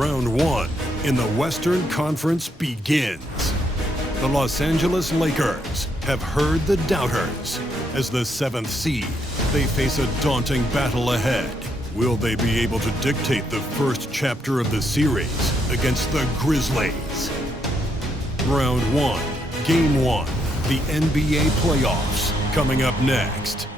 Round 1 in the Western Conference begins. The Los Angeles Lakers have heard the doubters. As the 7th seed, they face a daunting battle ahead. Will they be able to dictate the first chapter of the series against the Grizzlies? Round 1, Game 1, the NBA playoffs, coming up next.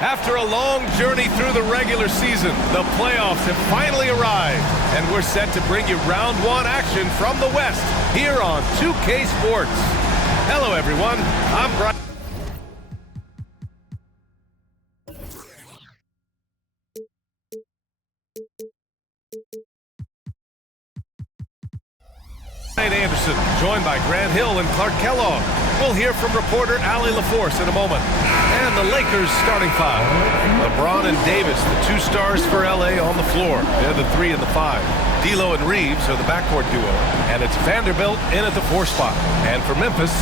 After a long journey through the regular season, the playoffs have finally arrived, and we're set to bring you round 1 action from the West here on 2K Sports. Hello, everyone. I'm Brian. Anderson, joined by Grant Hill and Clark Kellogg. We'll hear from reporter Allie LaForce in a moment. And the Lakers starting 5. LeBron and Davis, the 2 stars for LA on the floor. They're the 3 and the 5. D'Lo and Reeves are the backcourt duo. And it's Vanderbilt in at the 4 spot. And for Memphis,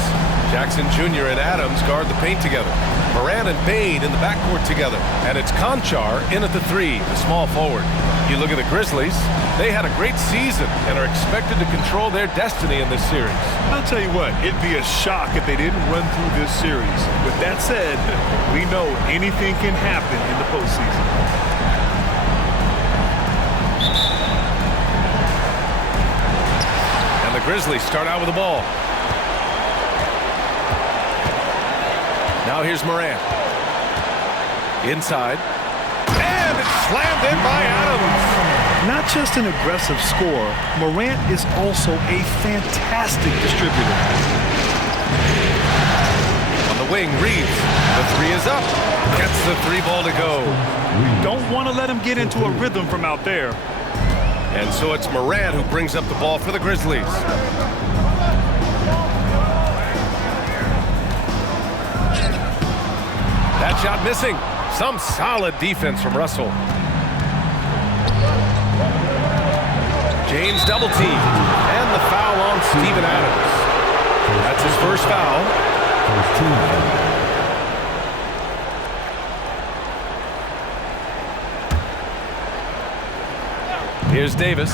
Jackson Jr. and Adams guard the paint together. Morant and Bane in the backcourt together. And it's Conchar in at the 3, the small forward. You look at the Grizzlies, they had a great season and are expected to control their destiny in this series. I'll tell you what, it'd be a shock if they didn't run through this series. With that said, we know anything can happen in the postseason. And the Grizzlies start out with the ball. Now here's Morant. Inside. And it's slammed in by Adams. Not just an aggressive scorer, Morant is also a fantastic distributor. On the wing, Reeves. The 3 is up. Gets the 3 ball to go. Don't want to let him get into a rhythm from out there. And so it's Morant who brings up the ball for the Grizzlies. That shot missing. Some solid defense from Russell. James double team. And the foul on Steven Adams. That's his first foul. Here's Davis.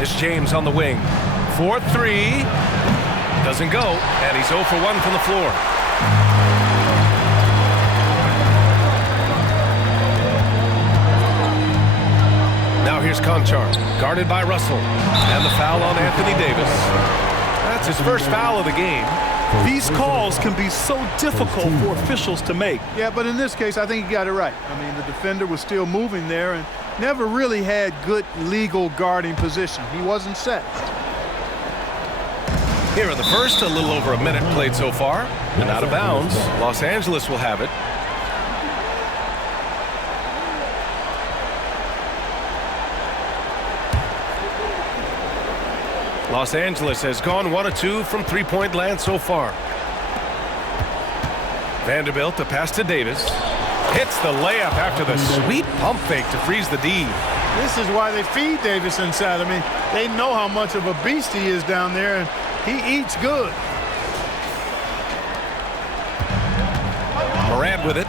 It's James on the wing. 4-3. Doesn't go. And he's 0 for 1 from the floor. Now here's Conchar, guarded by Russell. And the foul on Anthony Davis. That's his first foul of the game. These calls can be so difficult for officials to make. Yeah, but in this case, I think he got it right. I mean, the defender was still moving there and never really had good legal guarding position. He wasn't set. Here in the first, a little over a minute played so far. And out of bounds, Los Angeles will have it. Los Angeles has gone 1 of 2 from 3-point land so far. Vanderbilt, the pass to Davis. Hits the layup after the sweet pump fake to freeze the D. This is why they feed Davis inside. I mean, they know how much of a beast he is down there, and he eats good. Morant with it.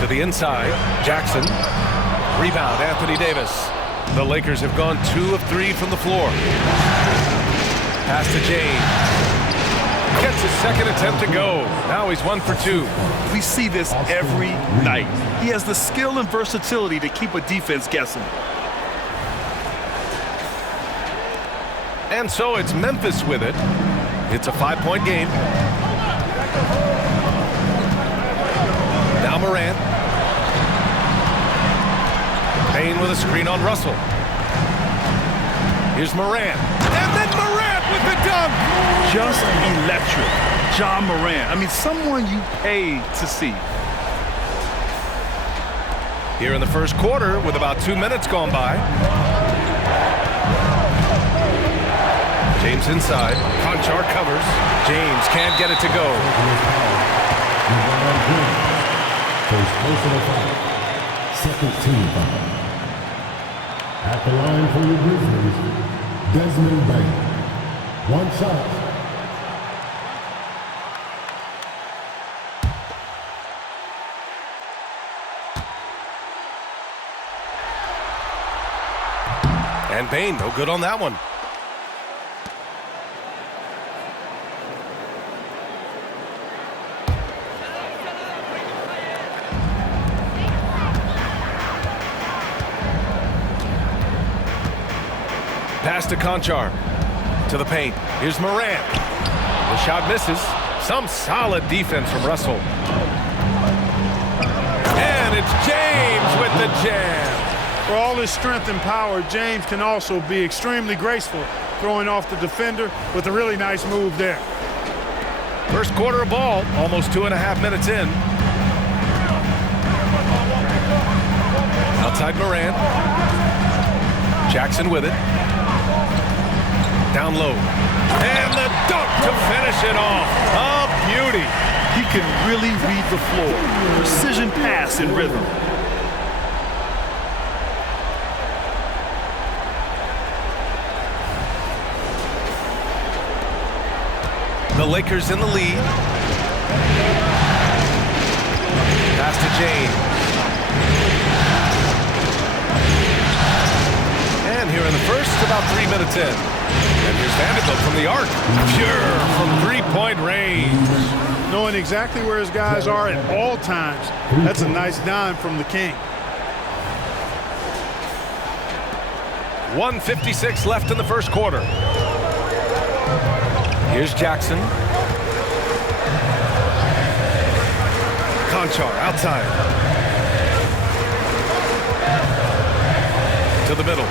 To the inside, Jackson. Rebound, Anthony Davis. The Lakers have gone 2 of 3 from the floor. Pass to James. Gets his second attempt to go. Now he's 1 for 2. We see this every night. He has the skill and versatility to keep a defense guessing. And so it's Memphis with it. It's a 5-point game. Now Morant. Payne with a screen on Russell. Here's Morant. And then Morant with the dunk. Just electric. Ja Morant. I mean, someone you pay to see. Here in the first quarter with about 2 minutes gone by. James inside. Conchar covers. James can't get it to go. First personal foul. Second team foul. At the line for the Grizzlies, Desmond Bain. One shot. And Bain, no good on that one. Pass to Conchar. To the paint. Here's Morant. The shot misses. Some solid defense from Russell. And it's James with the jam. For all his strength and power, James can also be extremely graceful, throwing off the defender with a really nice move there. First quarter of ball, almost 2.5 minutes in. Outside Morant. Jackson with it. Down low. And the dunk to finish it off. A beauty. He can really read the floor. Precision pass in rhythm. The Lakers in the lead. Pass to James. And here in the first, about 3 minutes in. And here's Vanderbilt from the arc. Pure from three-point range. Knowing exactly where his guys are at all times. That's a nice dime from the King. 1:56 left in the first quarter. Here's Jackson. Conchar outside. To the middle.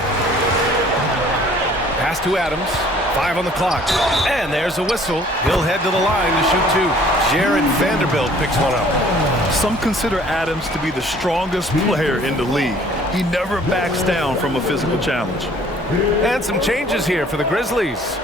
Pass to Adams. 5 on the clock. And there's a whistle. He'll head to the line to shoot 2. Jared Vanderbilt picks one up. Some consider Adams to be the strongest player in the league. He never backs down from a physical challenge. And some changes here for the Grizzlies.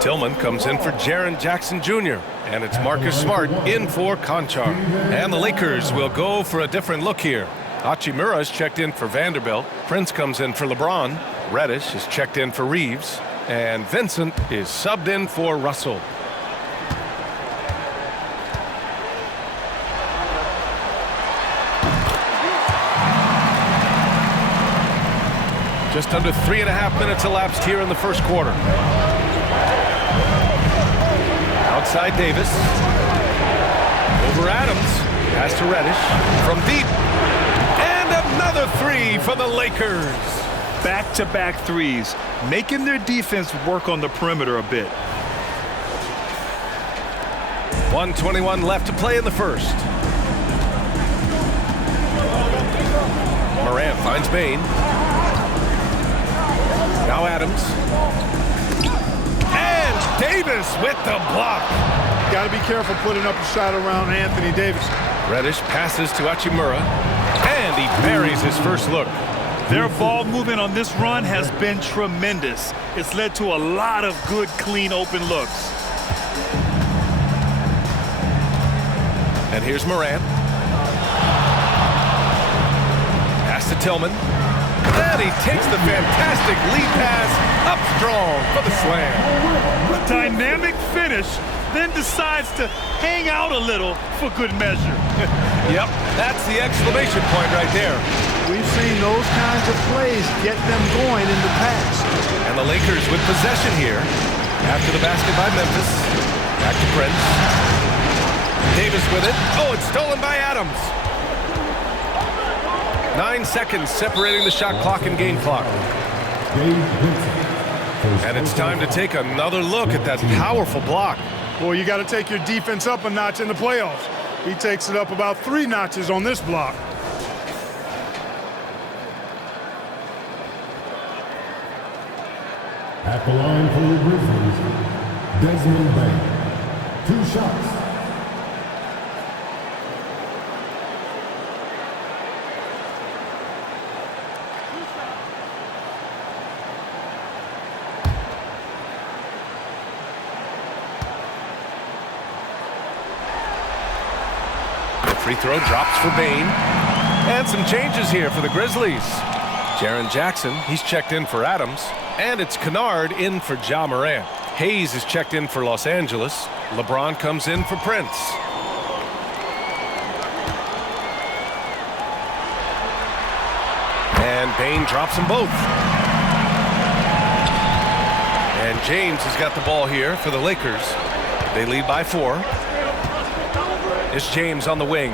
Tillman comes in for Jaren Jackson Jr. And it's Marcus Smart in for Conchar. And the Lakers will go for a different look here. Hachimura is checked in for Vanderbilt. Prince comes in for LeBron. Reddish is checked in for Reeves. And Vincent is subbed in for Russell. Just under 3.5 minutes elapsed here in the first quarter. Outside Davis. Over Adams. Pass to Reddish. From deep. And another 3 for the Lakers. Back-to-back threes, making their defense work on the perimeter a bit. 1:21 left to play in the first. Morant finds Bain. Now Adams. And Davis with the block. Got to be careful putting up a shot around Anthony Davis. Reddish passes to Hachimura. And he buries his first look. Their ball movement on this run has been tremendous. It's led to a lot of good, clean, open looks. And here's Morant. Pass to Tillman. And he takes the fantastic lead pass up strong for the slam. A dynamic finish, then decides to hang out a little for good measure. Yep, that's the exclamation point right there. We've seen those kinds of plays get them going in the past. And the Lakers with possession here. After the basket by Memphis. Back to Prince. Davis with it. Oh, it's stolen by Adams. 9 seconds separating the shot clock and game clock. And it's time to take another look at that powerful block. Boy, you got to take your defense up a notch in the playoffs. He takes it up about 3 notches on this block. At the line for the Grizzlies, Desmond Bain. 2 shots. The free throw drops for Bain. And some changes here for the Grizzlies. Jaren Jackson, he's checked in for Adams. And it's Kennard in for Ja Morant. Hayes is checked in for Los Angeles. LeBron comes in for Prince. And Payne drops them both. And James has got the ball here for the Lakers. They lead by 4. It's James on the wing.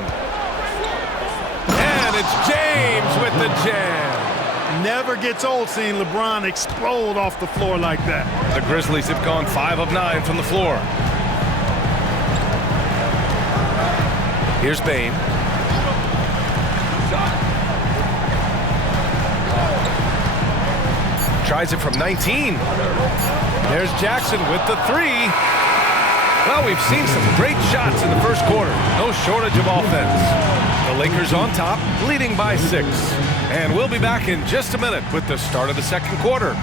And it's James with the jam. Never gets old seeing LeBron explode off the floor like that. The Grizzlies have gone 5 of 9 from the floor. Here's Bane. Tries it from 19. There's Jackson with the 3. Well, we've seen some great shots in the first quarter. No shortage of offense. The Lakers on top, leading by 6. And we'll be back in just a minute with the start of the second quarter.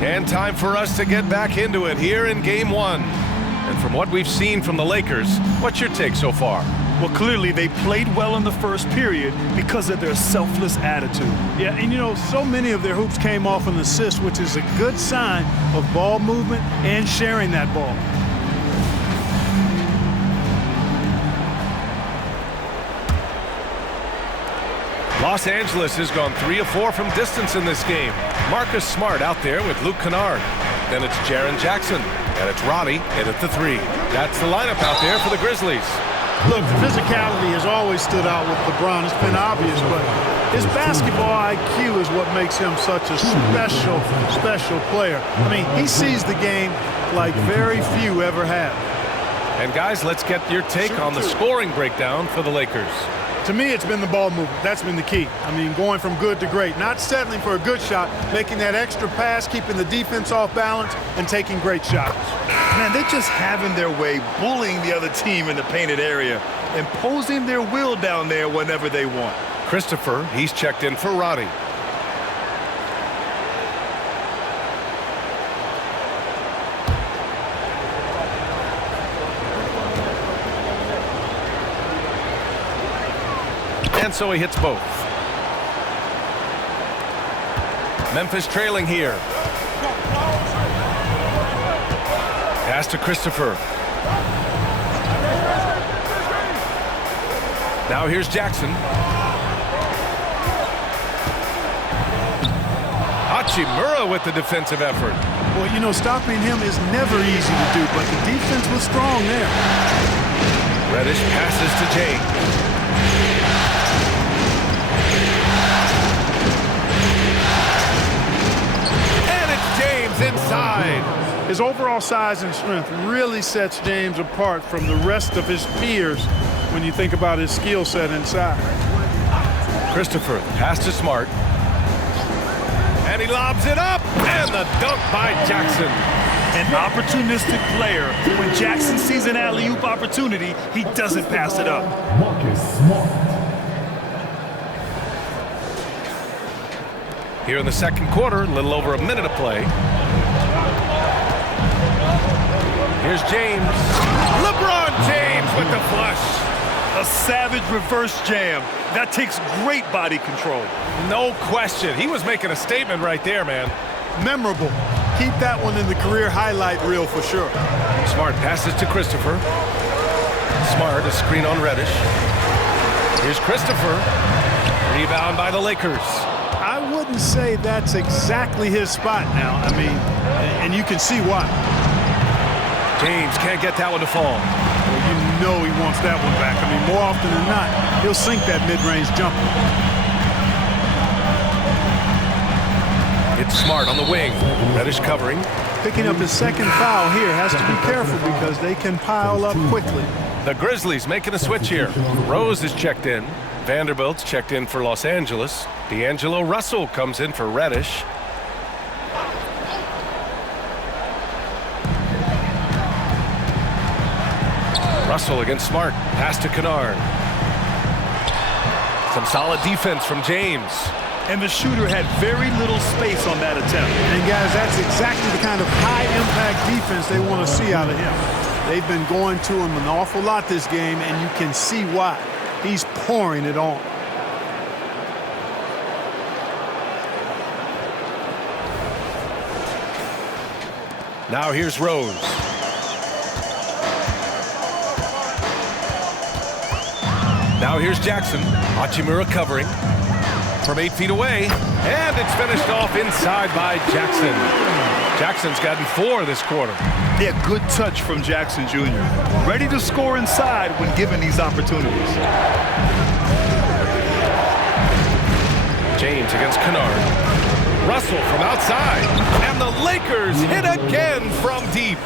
And time for us to get back into it here in Game 1. And from what we've seen from the Lakers, what's your take so far? Well, clearly they played well in the first period because of their selfless attitude. Yeah, and you know, so many of their hoops came off an assist, which is a good sign of ball movement and sharing that ball. Los Angeles has gone 3 of 4 from distance in this game. Marcus Smart out there with Luke Kennard. Then it's Jaren Jackson. And it's Roddy in at the 3. That's the lineup out there for the Grizzlies. Look, physicality has always stood out with LeBron. It's been obvious, but his basketball IQ is what makes him such a special player. I mean, he sees the game like very few ever have. And guys, let's get your take on the scoring breakdown for the Lakers. To me, it's been the ball movement. That's been the key. I mean, going from good to great. Not settling for a good shot, making that extra pass, keeping the defense off balance, and taking great shots. Man, they're just having their way, bullying the other team in the painted area, imposing their will down there whenever they want. Christopher, he's checked in for Roddy. And so he hits both. Memphis trailing here. Pass to Christopher. Now here's Jackson. Hachimura with the defensive effort. Well, you know, stopping him is never easy to do, but the defense was strong there. Reddish passes to James. Inside. His overall size and strength really sets James apart from the rest of his peers when you think about his skill set inside. Christopher, pass to Smart. And he lobs it up. And the dunk by Jackson. An opportunistic player. When Jackson sees an alley-oop opportunity, he doesn't pass it up. Marcus Smart. Here in the second quarter, a little over a minute of play. Here's James. LeBron James with the flush. A savage reverse jam. That takes great body control. No question. He was making a statement right there, man. Memorable. Keep that one in the career highlight reel for sure. Smart passes to Christopher. Smart, a screen on Reddish. Here's Christopher. Rebound by the Lakers. I wouldn't say that's exactly his spot now. I mean, and you can see why. James can't get that one to fall. Well, you know he wants that one back. I mean, more often than not, he'll sink that mid-range jumper. It's Smart on the wing. Reddish covering. Picking up his second foul here. Has to be careful because they can pile up quickly. The Grizzlies making a switch here. Rose is checked in Vanderbilt's checked in for Los Angeles. D'Angelo Russell comes in for Reddish. Russell against Smart. Pass to Kennard. Some solid defense from James. And the shooter had very little space on that attempt. And guys, that's exactly the kind of high-impact defense they want to see out of him. They've been going to him an awful lot this game, and you can see why. He's pouring it on. Now here's Rose. Now here's Jackson. Hachimura covering from 8 feet away. And it's finished off inside by Jackson. Jackson's gotten 4 this quarter. Yeah, good touch from Jackson Jr. Ready to score inside when given these opportunities. James against Kennard. Russell from outside. And the Lakers hit again from deep.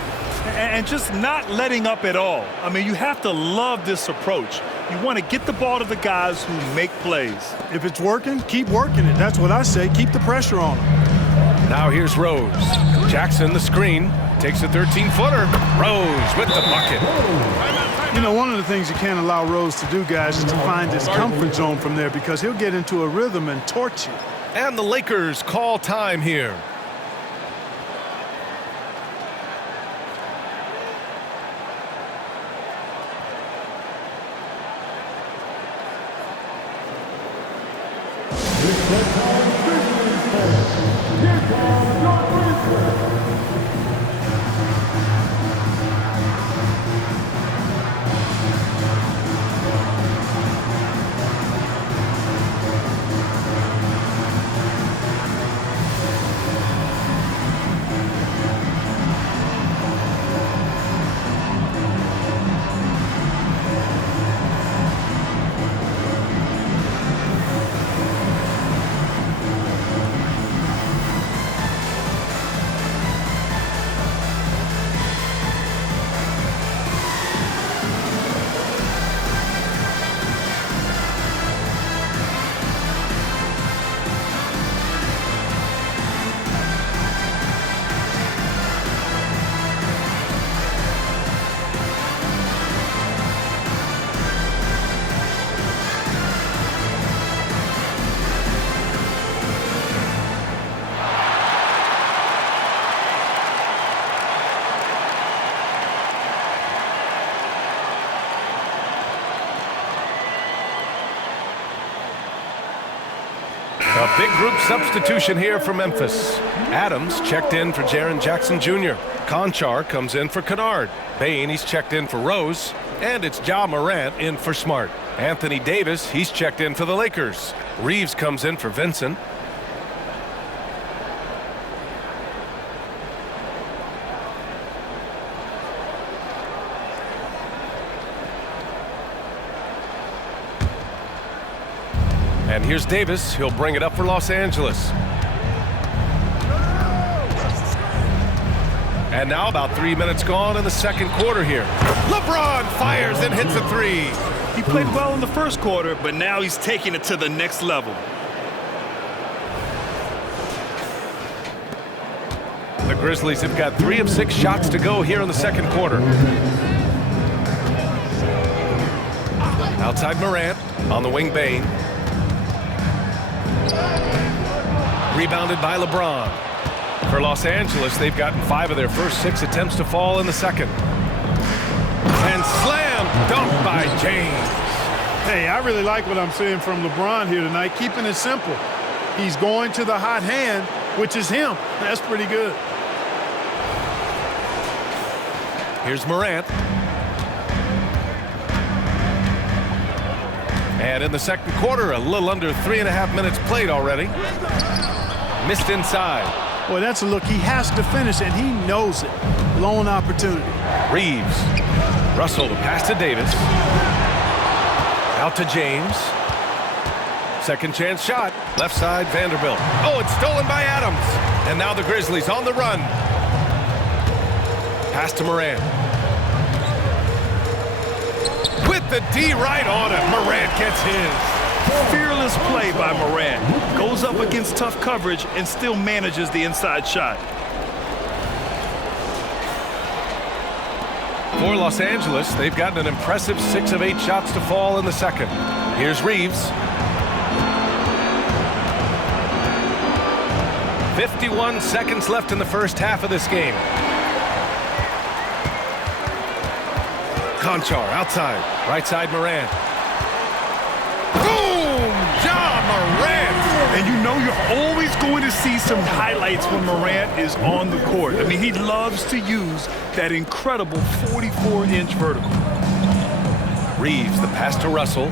And just not letting up at all. I mean, you have to love this approach. You want to get the ball to the guys who make plays. If it's working, keep working it. That's what I say. Keep the pressure on them. Now here's Rose. Jackson, the screen, takes a 13-footer. Rose with the bucket. You know, one of the things you can't allow Rose to do, guys, is to find his comfort zone from there because he'll get into a rhythm and torch you. And the Lakers call time here. A big group substitution here for Memphis. Adams checked in for Jaren Jackson Jr. Conchar comes in for Kennard. Bain, he's checked in for Rose. And it's Ja Morant in for Smart. Anthony Davis, he's checked in for the Lakers. Reeves comes in for Vincent. And here's Davis. He'll bring it up for Los Angeles. And now about 3 minutes gone in the second quarter here. LeBron fires and hits a 3. He played well in the first quarter, but now he's taking it to the next level. The Grizzlies have got 3 of 6 shots to go here in the second quarter. Outside Morant, on the wing Bain. Rebounded by LeBron. For Los Angeles, they've gotten 5 of their first 6 attempts to fall in the second. And slam dunk by James. Hey, I really like what I'm seeing from LeBron here tonight, keeping it simple. He's going to the hot hand, which is him. That's pretty good. Here's Morant. And in the second quarter, a little under 3.5 minutes played already. Missed inside. Boy, that's a look he has to finish, and he knows it. Lone opportunity. Reeves. Russell, the pass to Davis. Out to James. Second chance shot. Left side, Vanderbilt. Oh, it's stolen by Adams. And now the Grizzlies on the run. Pass to Morant. With the D right on it. Morant gets his. Fearless play by Morant. Goes up against tough coverage and still manages the inside shot. For Los Angeles, they've gotten an impressive 6 of 8 shots to fall in the second. Here's Reeves. 51 seconds left in the first half of this game. Conchar outside. Right side Morant. Boom! Ja Morant! And you know you're always going to see some highlights when Morant is on the court. I mean, he loves to use that incredible 44-inch vertical. Reeves, the pass to Russell.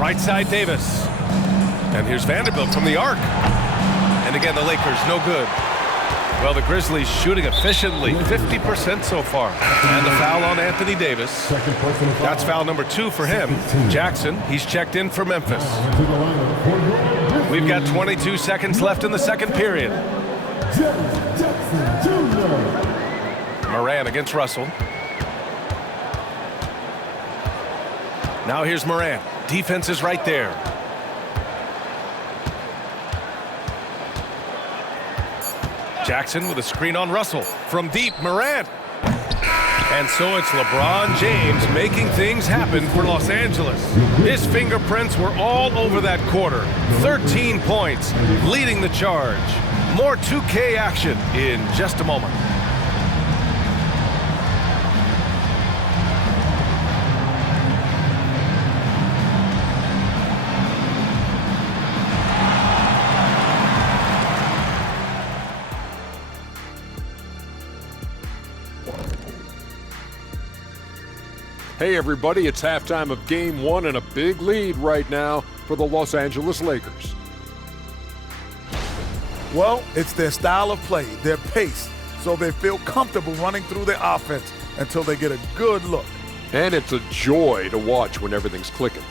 Right side Davis. And here's Vanderbilt from the arc. And again, the Lakers, no good. Well, the Grizzlies shooting efficiently, 50% so far. And the foul on Anthony Davis. That's foul number 2 for him. Jackson, he's checked in for Memphis. We've got 22 seconds left in the second period. Morant against Russell. Now here's Morant. Defense is right there. Jackson with a screen on Russell. From deep, Morant. And so it's LeBron James making things happen for Los Angeles. His fingerprints were all over that quarter. 13 points, leading the charge. More 2K action in just a moment. Hey everybody, it's halftime of Game 1 and a big lead right now for the Los Angeles Lakers. Well, it's their style of play, their pace, so they feel comfortable running through their offense until they get a good look. And it's a joy to watch when everything's clicking.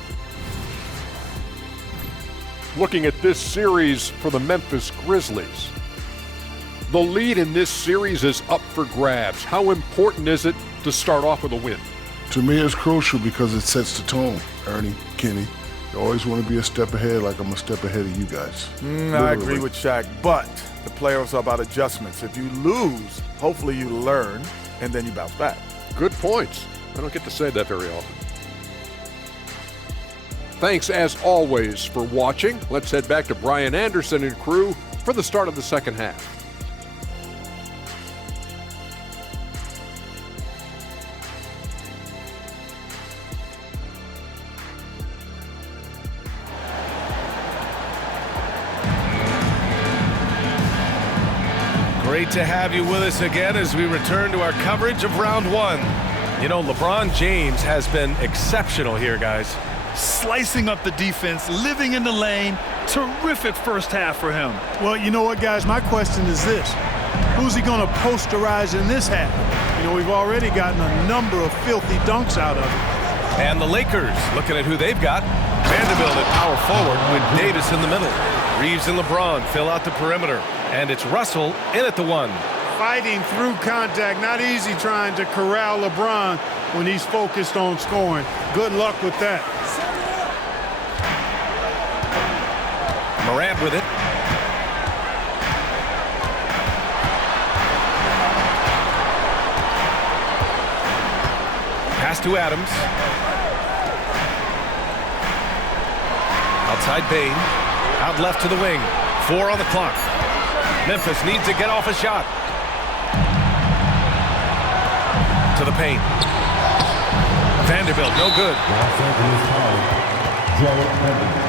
Looking at this series for the Memphis Grizzlies. The lead in this series is up for grabs. How important is it to start off with a win? To me, it's crucial because it sets the tone, Ernie, Kenny. You always want to be a step ahead, like I'm a step ahead of you guys. I agree with Shaq, but the playoffs are about adjustments. If you lose, hopefully you learn, and then you bounce back. Good points. I don't get to say that very often. Thanks, as always, for watching. Let's head back to Brian Anderson and crew for the start of the second half. Great to have you with us again as we return to our coverage of round 1. You know, LeBron James has been exceptional here, guys. Slicing up the defense, living in the lane. Terrific first half for him. Well, you know what, guys? My question is this. Who's he going to posterize in this half? You know, we've already gotten a number of filthy dunks out of it. And the Lakers, looking at who they've got. Vanderbilt at power forward with Davis in the middle. Reeves and LeBron fill out the perimeter. And it's Russell in at the 1. Fighting through contact. Not easy trying to corral LeBron when he's focused on scoring. Good luck with that. Morant with it. Pass to Adams. Outside Bain. Out left to the wing. 4 on the clock. Memphis needs to get off a shot. To the paint. Vanderbilt, no good. Los Angeles foul. Jarrett Vanderbilt.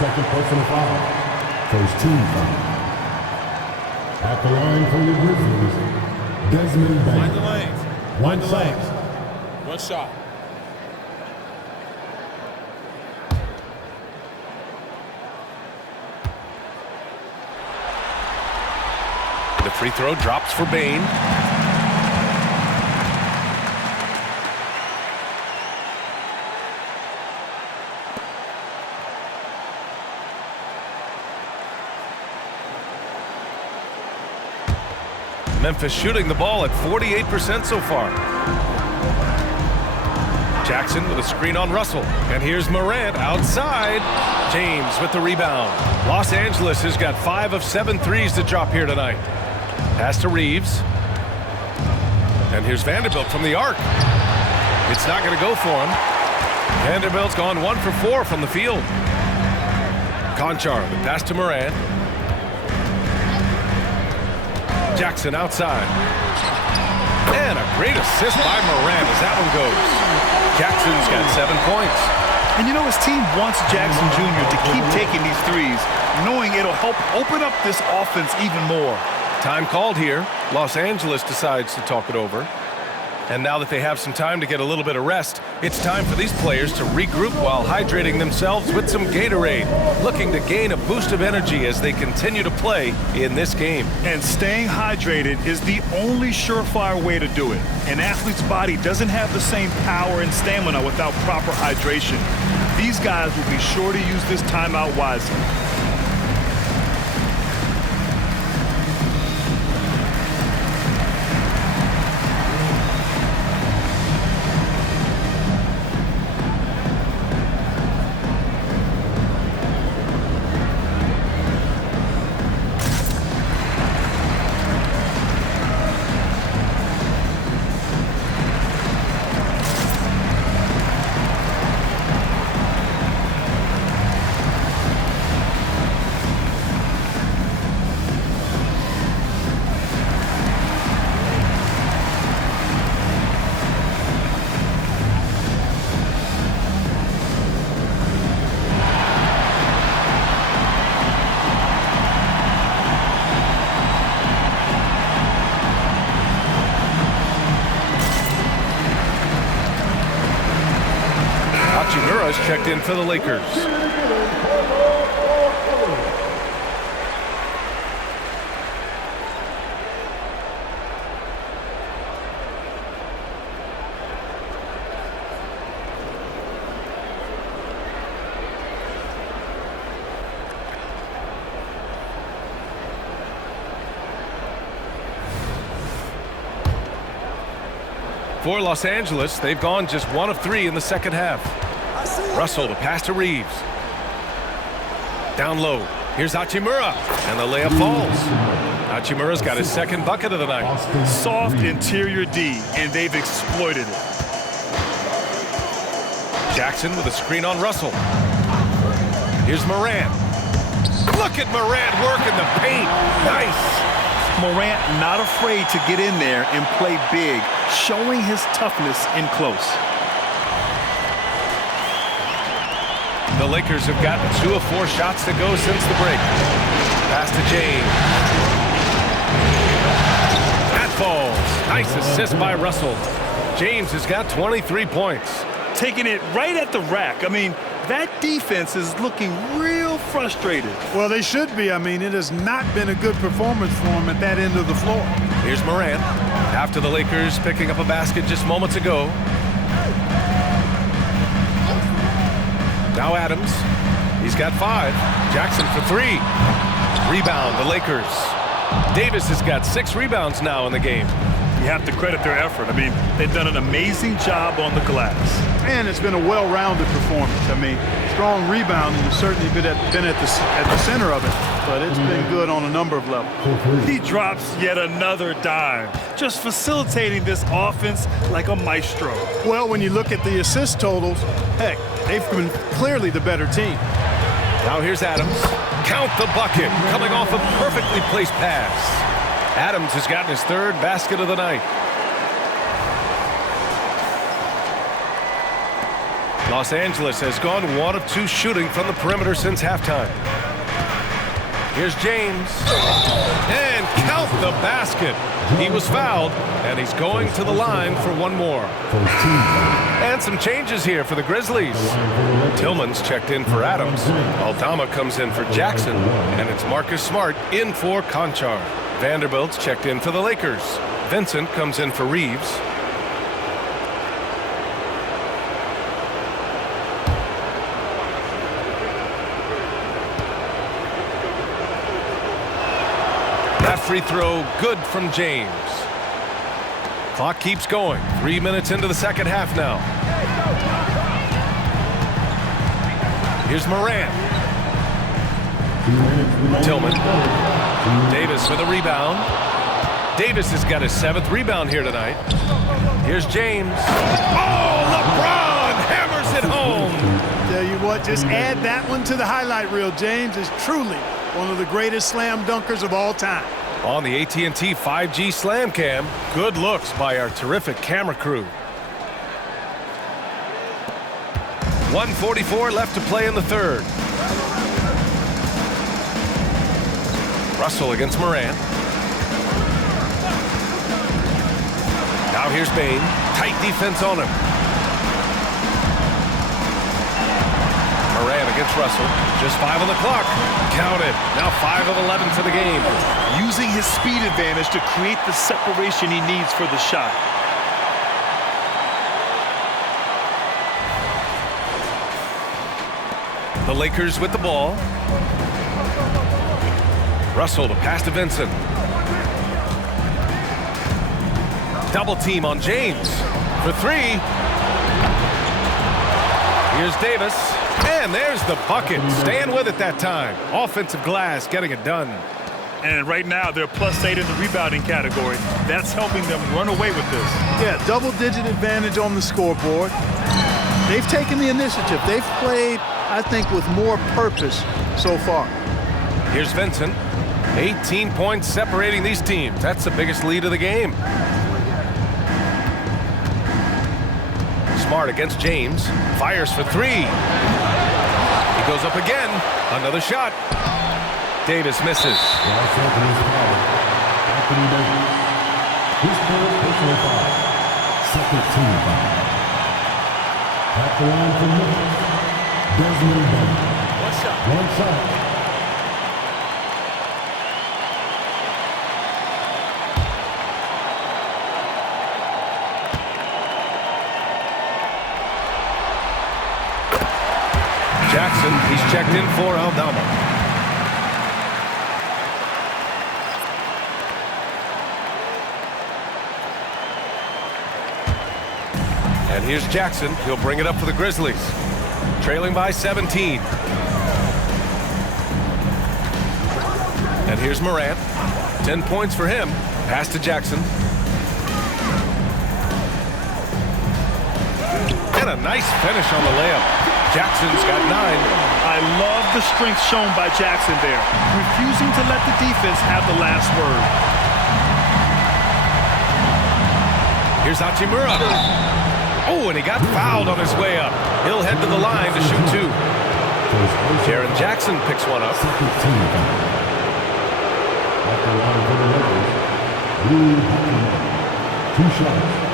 Second personal foul. First team foul. At the line from the Grizzlies, Desmond Bain. Mind the lanes. One shot. One shot. The free throw drops for Bain. Memphis shooting the ball at 48% so far. Jackson with a screen on Russell. And here's Morant outside. James with the rebound. Los Angeles has got 5 of 7 threes to drop here tonight. Pass to Reeves. And here's Vanderbilt from the arc. It's not going to go for him. Vanderbilt's gone 1 for 4 from the field. Conchar, the pass to Morant. Jackson outside. And a great assist by Morant as that one goes. Jackson's got 7 points. And you know, his team wants Jackson Jr. to keep taking these threes, knowing it'll help open up this offense even more. Time called here. Los Angeles decides to talk it over. And now that they have some time to get a little bit of rest, it's time for these players to regroup while hydrating themselves with some Gatorade, looking to gain a boost of energy as they continue to play in this game. And staying hydrated is the only surefire way to do it. An athlete's body doesn't have the same power and stamina without proper hydration. These guys will be sure to use this timeout wisely. Checked in for the Lakers. For Los Angeles, they've gone just 1 of 3 in the second half. Russell, the pass to Reeves. Down low. Here's Hachimura. And the layup falls. Hachimura's got his second bucket of the night. Soft interior D, and they've exploited it. Jackson with a screen on Russell. Here's Morant. Look at Morant working the paint. Nice. Morant not afraid to get in there and play big, showing his toughness in close. The Lakers have gotten 2 of 4 shots to go since the break. Pass to James. That falls. Nice assist by Russell. James has got 23 points. Taking it right at the rack. I mean, that defense is looking real frustrated. Well, they should be. I mean, it has not been a good performance for them at that end of the floor. Here's Morant. After the Lakers picking up a basket just moments ago. Now Adams. He's got 5. Jackson for 3. Rebound, the Lakers. Davis has got 6 rebounds now in the game. You have to credit their effort. I mean, they've done an amazing job on the glass. And it's been a well-rounded performance. I mean, strong rebounding has certainly been at the center of it, but it's been good on a number of levels. He drops yet another dime, just facilitating this offense like a maestro. Well, when you look at the assist totals, heck, they've been clearly the better team. Now here's Adams. Count the bucket, coming off a perfectly placed pass. Adams has gotten his 3rd basket of the night. Los Angeles has gone 1 of 2 shooting from the perimeter since halftime. Here's James. And count the basket. He was fouled, and he's going to the line for 1 more. And some changes here for the Grizzlies. Tillman's checked in for Adams. Aldama comes in for Jackson, and it's Marcus Smart in for Conchar. Vanderbilt's checked in for the Lakers. Vincent comes in for Reeves. That free throw good from James. Clock keeps going. 3 minutes into the second half now. Here's Morant. Tillman. Davis with a rebound. Davis has got his 7th rebound here tonight. Here's James. Oh, LeBron hammers it home. Tell you what, just add that one to the highlight reel. James is truly one of the greatest slam dunkers of all time. On the AT&T 5G Slam Cam, good looks by our terrific camera crew. 1:44 left to play in the third. Russell against Morant. Now here's Bain. Tight defense on him. Morant against Russell. Just 5 on the clock. Count it. Now 5 of 11 to the game. Using his speed advantage to create the separation he needs for the shot. The Lakers with the ball. Russell to pass to Vincent. Double team on James for 3. Here's Davis. And there's the bucket. Staying with it that time. Offensive glass getting it done. And right now they're +8 in the rebounding category. That's helping them run away with this. Yeah, double-digit advantage on the scoreboard. They've taken the initiative. They've played, I think, with more purpose so far. Here's Vincent. 18 points separating these teams. That's the biggest lead of the game. Smart against James. Fires for 3. He goes up again. Another shot. Davis misses. Second team foul. At the line for Memphis, Desmond Bain. One shot. Jackson, he's checked in for Aldama. And here's Jackson. He'll bring it up for the Grizzlies. Trailing by 17. And here's Morant. 10 points for him. Pass to Jackson. And a nice finish on the layup. Jackson's got 9. I love the strength shown by Jackson there, refusing to let the defense have the last word. Here's Hachimura. Oh, and he got fouled on his way up. He'll head to the line to shoot 2. Jaren Jackson picks one up. Second team foul. At the line for the Lakers, 2 shots.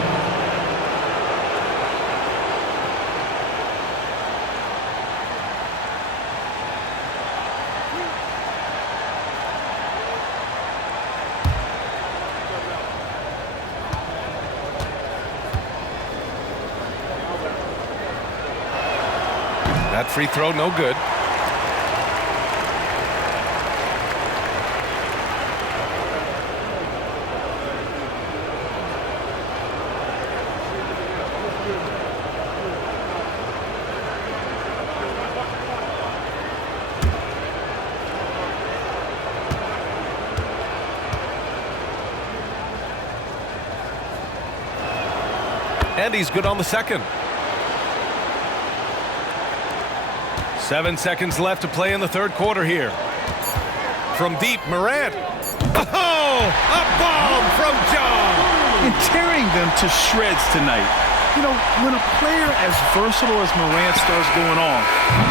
That free throw, no good. And he's good on the second. 7 seconds left to play in the third quarter here. From deep, Morant. Oh, a bomb from John. And tearing them to shreds tonight. You know, when a player as versatile as Morant starts going on,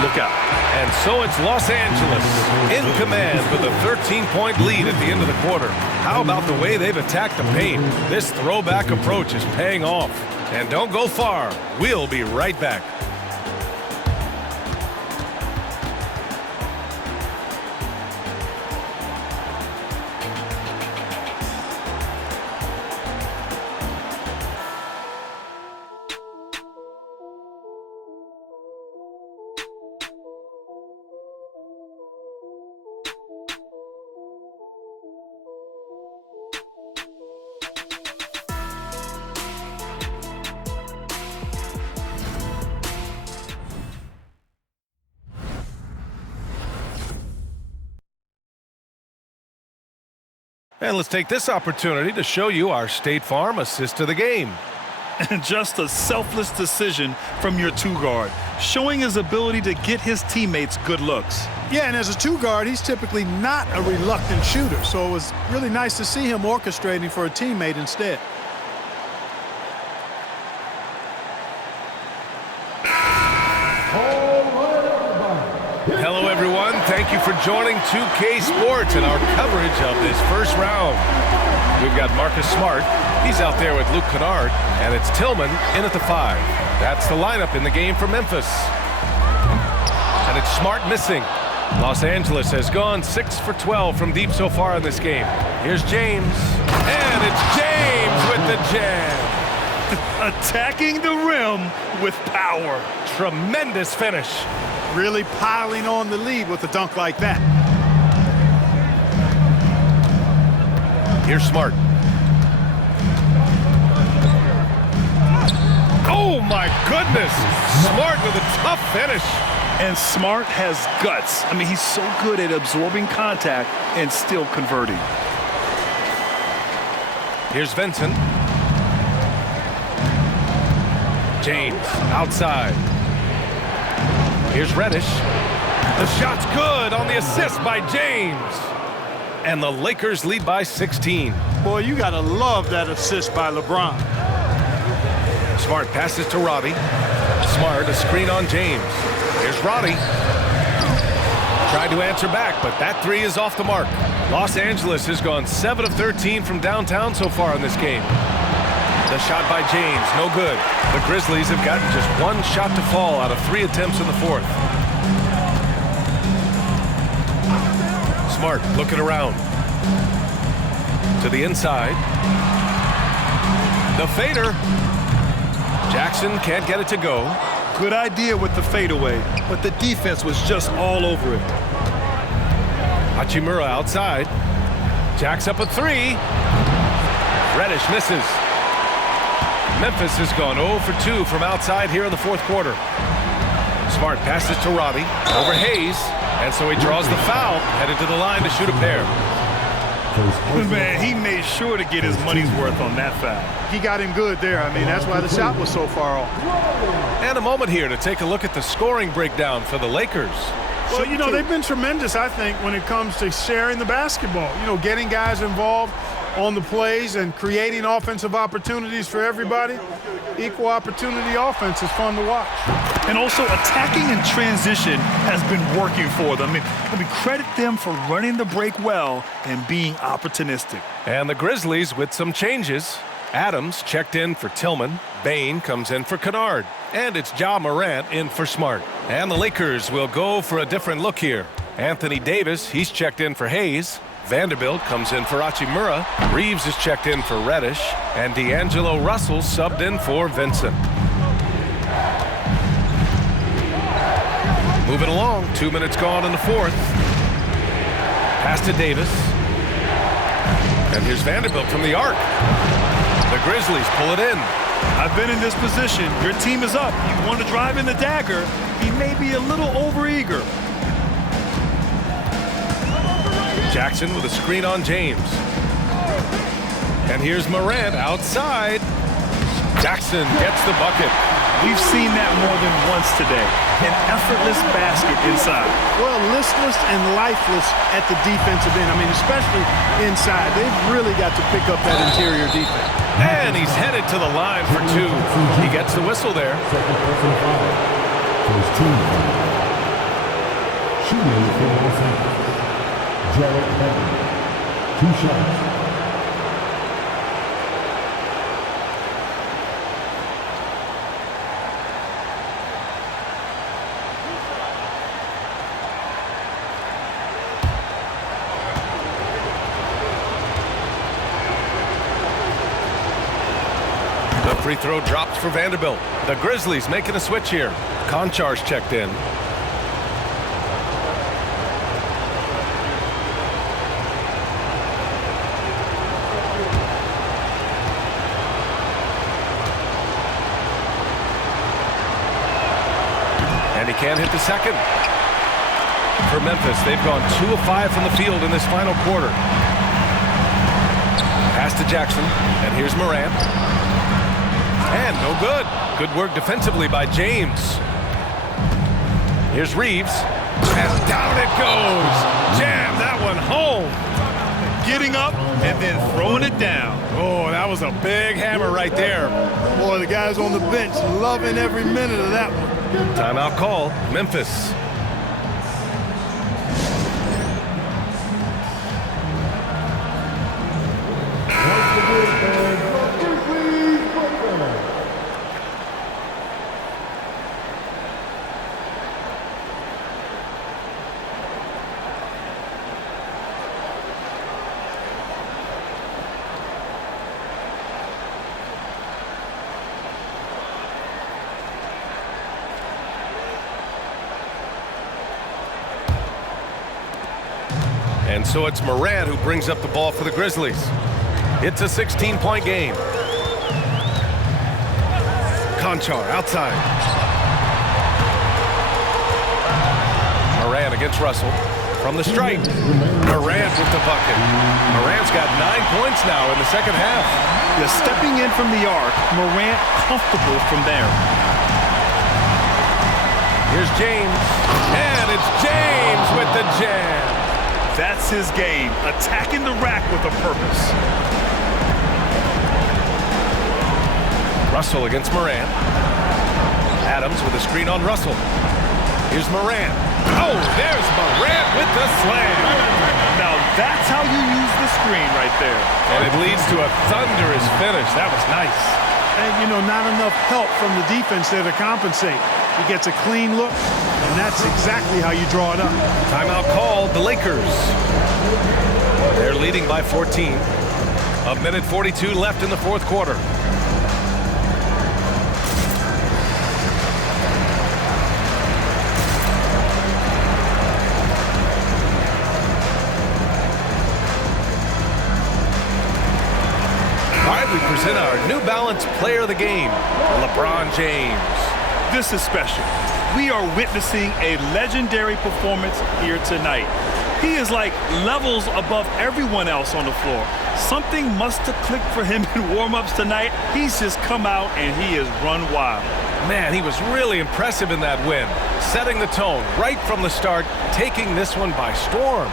look out. And so it's Los Angeles in command with a 13-point lead at the end of the quarter. How about the way they've attacked the paint? This throwback approach is paying off. And don't go far. We'll be right back. And let's take this opportunity to show you our State Farm assist of the game. And just a selfless decision from your two-guard, showing his ability to get his teammates good looks. Yeah, and as a two-guard, he's typically not a reluctant shooter, so it was really nice to see him orchestrating for a teammate instead. Hello, everyone. Thank you for joining 2K Sports and our coverage of this first round. We've got Marcus Smart. He's out there with Luke Kennard, and it's Tillman in at the 5. That's the lineup in the game for Memphis. And it's Smart missing. Los Angeles has gone 6 for 12 from deep so far in this game. Here's James. And it's James with the jam. Attacking the rim with power. Tremendous finish. Really piling on the lead with a dunk like that. Here's Smart. Oh, my goodness. Smart with a tough finish. And Smart has guts. I mean, he's so good at absorbing contact and still converting. Here's Vincent. James outside. Here's Reddish. The shot's good on the assist by James. And the Lakers lead by 16. Boy, you got to love that assist by LeBron. Smart passes to Roddy. Smart, a screen on James. Here's Roddy. Tried to answer back, but that three is off the mark. Los Angeles has gone 7 of 13 from downtown so far in this game. The shot by James, no good. The Grizzlies have gotten just one shot to fall out of 3 attempts in the fourth. Smart looking around. To the inside. The fader. Jackson can't get it to go. Good idea with the fadeaway, but the defense was just all over it. Hachimura outside. Jacks up a 3. Reddish misses. Memphis has gone 0 for 2 from outside here in the fourth quarter. Smart passes to Roddy over Hayes, and so he draws the foul, headed to the line to shoot a pair. Man, he made sure to get his money's worth on that foul. He got him good there. I mean, that's why the shot was so far off. And a moment here to take a look at the scoring breakdown for the Lakers. Well, you know, they've been tremendous, I think, when it comes to sharing the basketball. You know, getting guys involved on the plays and creating offensive opportunities for everybody. Equal opportunity offense is fun to watch. And also attacking in transition has been working for them. I mean, credit them for running the break well and being opportunistic. And the Grizzlies with some changes. Adams checked in for Tillman. Bain comes in for Kennard. And it's Ja Morant in for Smart. And the Lakers will go for a different look here. Anthony Davis, he's checked in for Hayes. Vanderbilt comes in for Hachimura. Reeves is checked in for Reddish. And D'Angelo Russell subbed in for Vincent. Moving along, 2 minutes gone in the fourth. Pass to Davis. And here's Vanderbilt from the arc. The Grizzlies pull it in. I've been in this position. Your team is up. You want to drive in the dagger. He may be a little overeager. Jackson with a screen on James. And here's Morant outside. Jackson gets the bucket. We've seen that more than once today. An effortless basket inside. Well, listless and lifeless at the defensive end. I mean, especially inside. They've really got to pick up that interior defense. And he's headed to the line for 2. He gets the whistle there. Second personal foul. First team foul. Shooting for Los Angeles. Jarrett Butler. 2 shots. The free throw drops for Vanderbilt. The Grizzlies making a switch here. Konchar's checked in. And he can't hit the second. For Memphis, they've gone 2 of 5 from the field in this final quarter. Pass to Jackson, and here's Morant. And no good. Good work defensively by James. Here's Reeves, and down it goes. Jam that one home. Getting up and then throwing it down. Oh, that was a big hammer right there. Boy, the guys on the bench loving every minute of that one. Timeout call, Memphis. And so it's Morant who brings up the ball for the Grizzlies. It's a 16-point game. Conchar outside. Morant against Russell. From the stripe. Morant with the bucket. Morant's got 9 points now in the second half. Yeah, stepping in from the arc, Morant comfortable from there. Here's James. And it's James with the jam. That's his game, attacking the rack with a purpose. Russell against Morant. Adams with a screen on Russell. Here's Morant. Oh, there's Morant with the slam. Now that's how you use the screen right there. And it leads to a thunderous finish. That was nice. And, you know, not enough help from the defense there to compensate. He gets a clean look, and that's exactly how you draw it up. Timeout called, the Lakers. They're leading by 14. A minute 42 left in the fourth quarter. All right, we present our New Balance Player of the Game, LeBron James. This is special. We are witnessing a legendary performance here tonight. He is like levels above everyone else on the floor. Something must have clicked for him in warm-ups tonight. He's just come out and he has run wild. Man, he was really impressive in that win, setting the tone right from the start, taking this one by storm.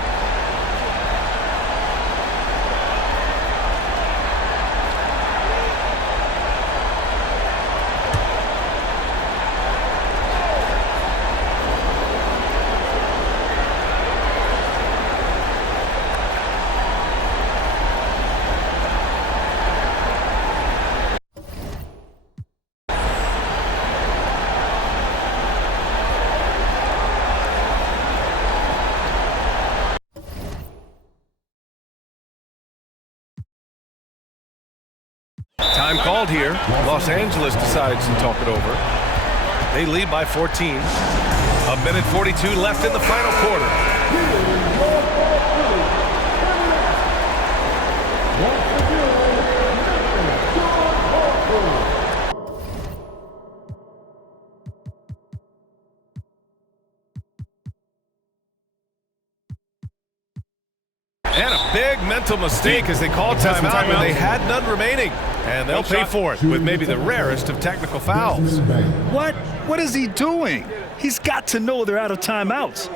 Time called here. Los Angeles decides to talk it over. They lead by 14. A minute 42 left in the final quarter. And a big mental mistake as they called timeout when they had none remaining. And they'll pay for it with maybe the rarest of technical fouls. What? What is he doing? He's got to know they're out of timeouts.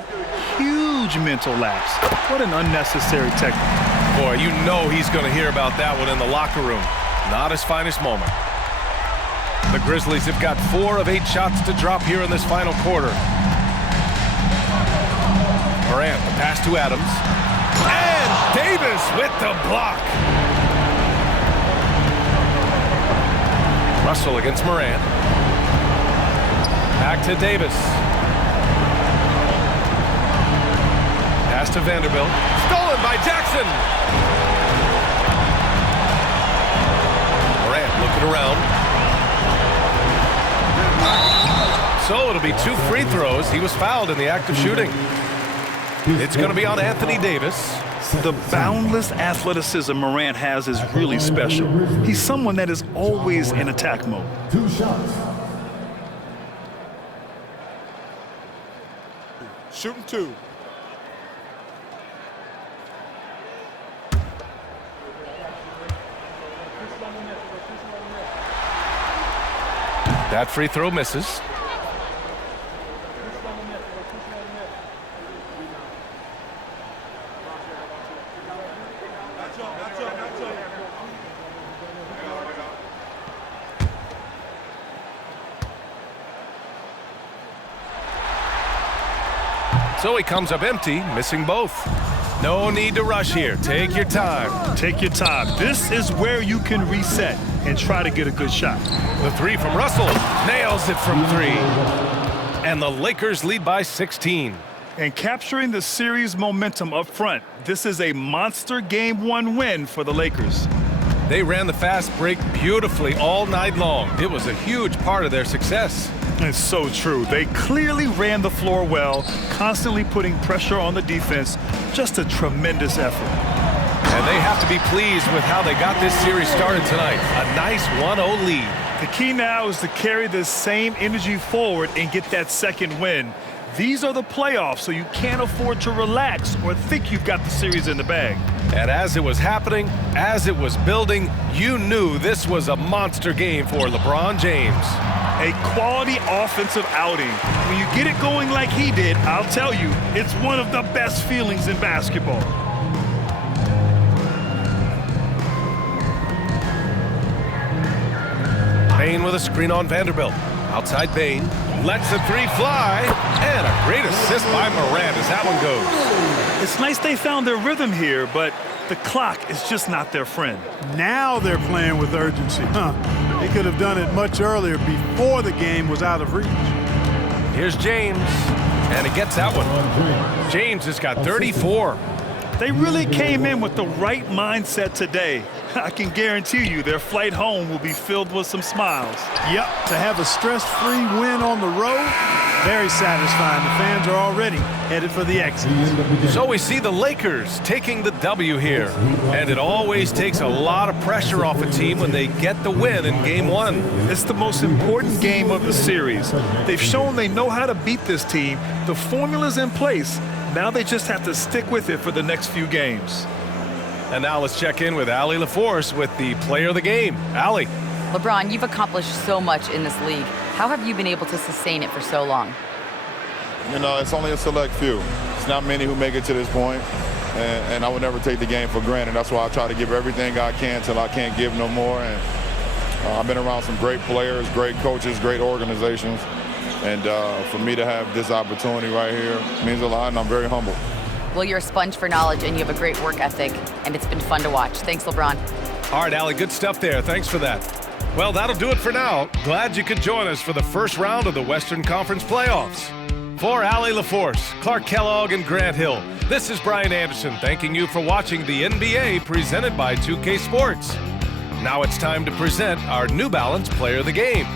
Huge mental lapse. What an unnecessary technique. Boy, you know he's going to hear about that one in the locker room. Not his finest moment. The Grizzlies have got 4 of 8 shots to drop here in this final quarter. Morant, the pass to Adams. And Davis with the block. Russell against Morant. Back to Davis. Pass to Vanderbilt. Stolen by Jackson. Morant looking around. So it'll be 2 free throws. He was fouled in the act of shooting. It's going to be on Anthony Davis. The boundless athleticism Morant has is really special. He's someone that is always in attack mode. 2 shots. Shooting 2. That free throw misses. So he comes up empty, missing both. No need to rush here. Take your time. Take your time. This is where you can reset and try to get a good shot. The three from Russell. Nails it from three. And the Lakers lead by 16. And capturing the series momentum up front, this is a monster Game 1 win for the Lakers. They ran the fast break beautifully all night long. It was a huge part of their success. It's so true. They clearly ran the floor well, constantly putting pressure on the defense. Just a tremendous effort. And they have to be pleased with how they got this series started tonight. A nice 1-0 lead. The key now is to carry this same energy forward and get that second win. These are the playoffs, so you can't afford to relax or think you've got the series in the bag. And as it was happening, as it was building, you knew this was a monster game for LeBron James. A quality offensive outing. When you get it going like he did, I'll tell you, it's one of the best feelings in basketball. Bain with a screen on Vanderbilt. Outside Bain, lets the three fly, and a great assist by Morant as that one goes. It's nice they found their rhythm here, but the clock is just not their friend. Now they're playing with urgency. They could have done it much earlier before the game was out of reach. Here's James, and he gets that one. James has got 34. They really came in with the right mindset today. I can guarantee you their flight home will be filled with some smiles. Yep, to have a stress-free win on the road, very satisfying. The fans are already headed for the exit. So we see the Lakers taking the W here. And it always takes a lot of pressure off a team when they get the win in Game 1. It's the most important game of the series. They've shown they know how to beat this team. The formula's in place. Now they just have to stick with it for the next few games. And now let's check in with Allie LaForce with the player of the game. Allie. LeBron, you've accomplished so much in this league. How have you been able to sustain it for so long? You know, it's only a select few. It's not many who make it to this point, and I would never take the game for granted. That's why I try to give everything I can till I can't give no more. And I've been around some great players, great coaches, great organizations. And for me to have this opportunity right here means a lot, and I'm very humble. Well, you're a sponge for knowledge, and you have a great work ethic, and it's been fun to watch. Thanks, LeBron. All right, Allie, good stuff there. Thanks for that. Well, that'll do it for now. Glad you could join us for the first round of the Western Conference playoffs. For Allie LaForce, Clark Kellogg, and Grant Hill, this is Brian Anderson thanking you for watching the NBA presented by 2K Sports. Now it's time to present our New Balance Player of the Game.